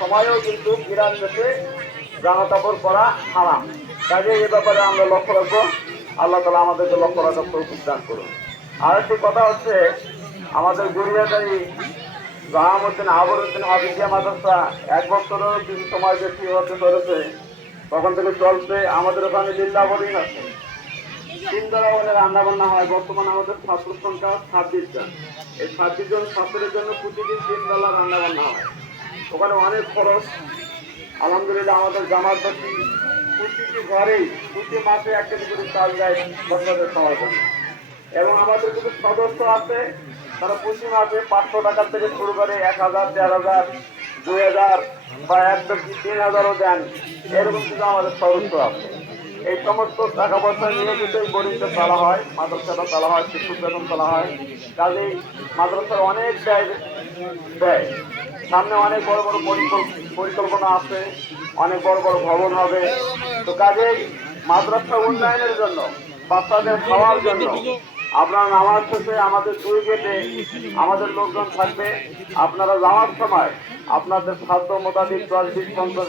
সময়ও কিন্তু বিরাট দেশে জামা কাপড় পরা হারাম। কাজে এ ব্যাপারে আমরা লক্ষ্য রাখবো। আল্লাহ তালা আমাদেরকে লক্ষ্য রাখার তৌফিক দান করুন। আর একটি কথা হচ্ছে, আমাদের গড়িয়াটাই জাহামউদ্দিন আবরুদ্দিন হাফিজিয়া মাদ্রাসা 1 বছরেরও কিছু সময় বেশি হতে চলেছে, তখন থেকে চলছে। আমাদের ওখানে লিল্লা বোর্ডিং আছে, 3 বেলা বলে রান্না বান্না হয়। বর্তমানে আমাদের ছাত্র সংখ্যা 26 জন। এই 26 জন ছাত্রের জন্য প্রতিদিন 3 বেলা রান্না বান্না হয়। ওখানে অনেক খরচ। আলহামদুলিল্লাহ আমাদের জামাতবাসী প্রতিটি ঘরেই প্রতি মাসে 1 কেজি করে চাল দেয় বাচ্চাদের খাওয়ার জন্য। এবং আমাদের কিছু সদস্য আছে, তারা প্রতি মাসে 500 টাকা থেকে শুরু করে 1000, 4000, 2000 বা 1,000-3,000ও দেন। এরকম কিছু আমাদের সদস্য আছে। এই সমস্ত টাকা পয়সা নিয়ে কিন্তু এই বোর্ডিংটা চালা হয়, মাদ্রাসাটা চালা হয়, শিক্ষক বেতন চালা হয়। কাজেই মাদ্রাসার অনেক ব্যয়। সামনে অনেক বড় বড় পরিকল্পনা আছে, অনেক বড় বড় ভবন হবে। তো কাজেই মাদ্রাসা উন্নয়নের জন্য, বাচ্চাদের খাওয়ার জন্য আপনারা নামাজ শেষে আমাদের 2 গেটে আমাদের লোকজন থাকবে। আপনারা যাওয়ার সময় আপনাদের সাধ্য মোতাবেক 10, 20, 50